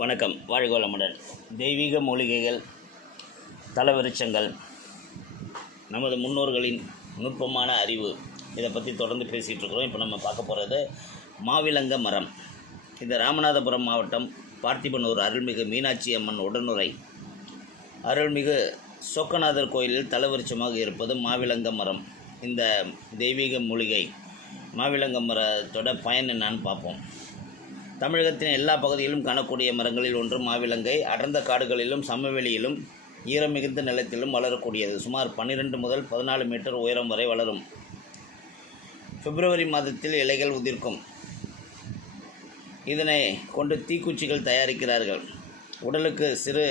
வணக்கம். வாழ்கோளமுடன் தெய்வீக மூலிகைகள் தலவிருச்சங்கள் நமது முன்னோர்களின் நுட்பமான அறிவு. இதை பற்றி தொடர்ந்து பேசிகிட்டு இருக்கிறோம். இப்போ நம்ம பார்க்க போகிறது மாவிலங்க மரம். இது ராமநாதபுரம் மாவட்டம் பார்த்திபனூர் அருள்மிகு மீனாட்சி அம்மன் உடனுரை. அருள்மிகு சொக்கநாதர் கோயிலில் தலவிருச்சமாக இருப்பது மாவிலங்க மரம். இந்த தெய்வீக மூலிகை மாவிலங்க மரத்தோட பயன் என்னான்னு பார்ப்போம். தமிழகத்தின் எல்லா பகுதியிலும் காணக்கூடிய மரங்களில் ஒன்று மாவிலங்கை. அடர்ந்த காடுகளிலும் சமவெளியிலும் ஈரம் மிகுந்த நிலத்திலும் வளரக்கூடியது. சுமார் பன்னிரெண்டு முதல் பதினாலு மீட்டர் உயரம் வரை வளரும். பிப்ரவரி மாதத்தில் இலைகள் உதிர்க்கும். இதனை கொண்டு தீக்குச்சிகள் தயாரிக்கிறார்கள். உடலுக்கு சிறு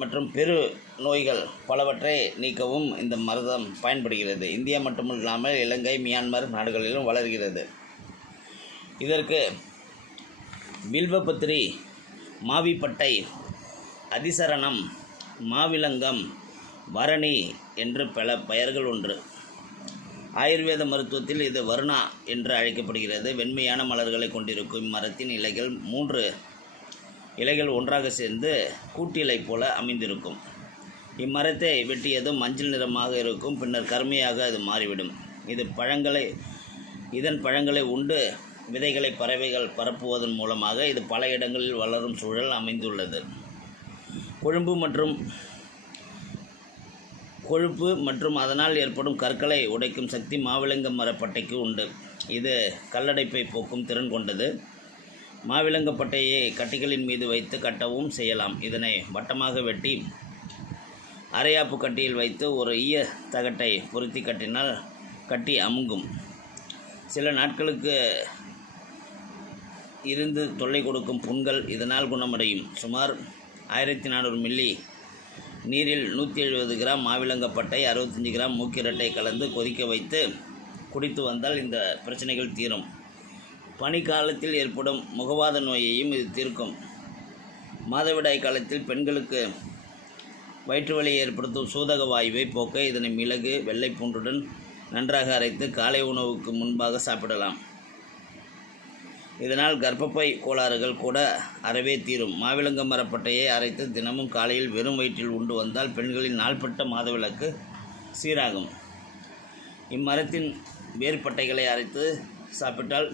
மற்றும் பெரு நோய்கள் பலவற்றை நீக்கவும் இந்த மருதம் பயன்படுகிறது. இந்தியா மட்டுமில்லாமல் இலங்கை மியான்மர் நாடுகளிலும் வளர்கிறது. இதற்கு வில்வபத்திரி மாவிப்பட்டை அதிசரணம் மாவிலங்கம் பரணி என்று பல பெயர்கள் ஒன்று ஆயுர்வேத மருத்துவத்தில் இது வருணா என்று அழைக்கப்படுகிறது. வெண்மையான மலர்களை கொண்டிருக்கும் இம்மரத்தின் இலைகள் மூன்று இலைகள் ஒன்றாக சேர்ந்து கூட்டிலை போல அமைந்திருக்கும். இம்மரத்தை வெட்டியதும் மஞ்சள் நிறமாக இருக்கும். பின்னர் கருமையாக அது மாறிவிடும். இது பழங்களை இதன் பழங்களை உண்டு. விதைகளை பறவைகள் பரப்புவதன் மூலமாக இது பல இடங்களில் வளரும் சூழல் அமைந்துள்ளது. கொழும்பு மற்றும் கொழுப்பு மற்றும் அதனால் ஏற்படும் கற்களை உடைக்கும் சக்தி மாவிலங்க மரப்பட்டைக்கு உண்டு. இது கல்லடைப்பை போக்கும் திறன் கொண்டது. மாவிலங்கப்பட்டையை கட்டிகளின் மீது வைத்து கட்டவும் செய்யலாம். இதனை வட்டமாக வெட்டி அரையாப்பு கட்டியில் வைத்து ஒரு ஈய தகட்டை பொருத்தி கட்டினால் கட்டி அமுங்கும். சில நாட்களுக்கு இருந்து தொல்லை கொடுக்கும் புண்கள் இதனால் குணமடையும். சுமார் ஆயிரத்தி நானூறு மில்லி நீரில் நூற்றி எழுபது கிராம் மாவிலங்கப்பட்டை அறுபத்தஞ்சி கிராம் மூக்கிரட்டை கலந்து கொதிக்க வைத்து குடித்து வந்தால் இந்த பிரச்சனைகள் தீரும். பனிக்காலத்தில் ஏற்படும் முகவாத நோயையும் இது தீர்க்கும். மாதவிடாய் காலத்தில் பெண்களுக்கு வயிற்று வலியை ஏற்படுத்தும் சூதக வாயுவை போக்க இதனை மிளகு வெள்ளை பூண்டுடன் நன்றாக அரைத்து காலை உணவுக்கு முன்பாக சாப்பிடலாம். இதனால் கர்ப்பப்பை கோளாறுகள் கூட அறவே தீரும். மாவிலங்க மரப்பட்டையை அரைத்து தினமும் காலையில் வெறும் வயிற்றில் உண்டு வந்தால் பெண்களின் நாள்பட்ட மாதவிளக்கு சீராகும். இம்மரத்தின் வேர்பட்டைகளை அரைத்து சாப்பிட்டால்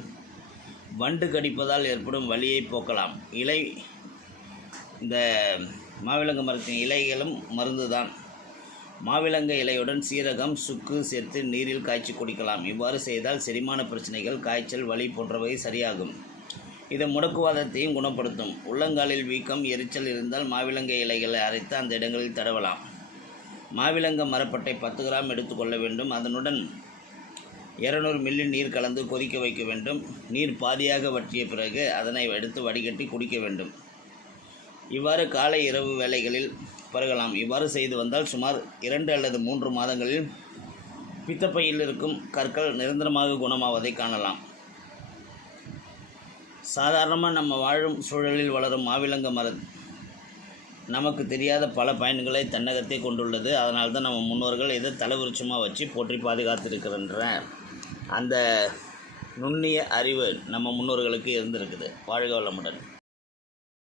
வண்டு கடிப்பதால் ஏற்படும் வலியை போக்கலாம். இலை இந்த மாவிளங்க மரத்தின் இலைகளும் மருந்து தான் மாவிலங்கை இலையுடன் சீரகம் சுக்கு சேர்த்து நீரில் காய்ச்சி குடிக்கலாம். இவ்வாறு செய்தால் செரிமான பிரச்சனைகள் காய்ச்சல் வலி போன்றவை சரியாகும். இது முடக்குவாதத்தையும் குணப்படுத்தும். உள்ளங்காலில் வீக்கம் எரிச்சல் இருந்தால் மாவிலங்கை இலைகளை அரைத்து அந்த இடங்களில் தடவலாம். மாவிலங்க மரப்பட்டை பத்து கிராம் எடுத்துக்கொள்ள வேண்டும். அதனுடன் இரநூறு மில்லி நீர் கலந்து கொதிக்க வைக்க வேண்டும். நீர் பாதியாக வற்றிய பிறகு அதனை எடுத்து வடிகட்டி குடிக்க வேண்டும். இவ்வாறு காலை இரவு வேளைகளில் பருகலாம் இவ்வாறு செய்து வந்தால் சுமார் இரண்டு அல்லது மூன்று மாதங்களில் பித்தப்பையில் இருக்கும் கற்கள் நிரந்தரமாக குணமாவதை காணலாம். சாதாரணமாக நம்ம வாழும் சூழலில் வளரும் மாவிலங்க மரம் நமக்கு தெரியாத பல பயன்களை தன்னகத்தை கொண்டுள்ளது. அதனால தான் நம்ம முன்னோர்கள் இதை தலைவிருச்சமாக வச்சு போற்றி பாதுகாத்திருக்கின்ற அந்த நுண்ணிய அறிவு நம்ம முன்னோர்களுக்கு இருந்திருக்குது. வாழ்க வளமுடன்.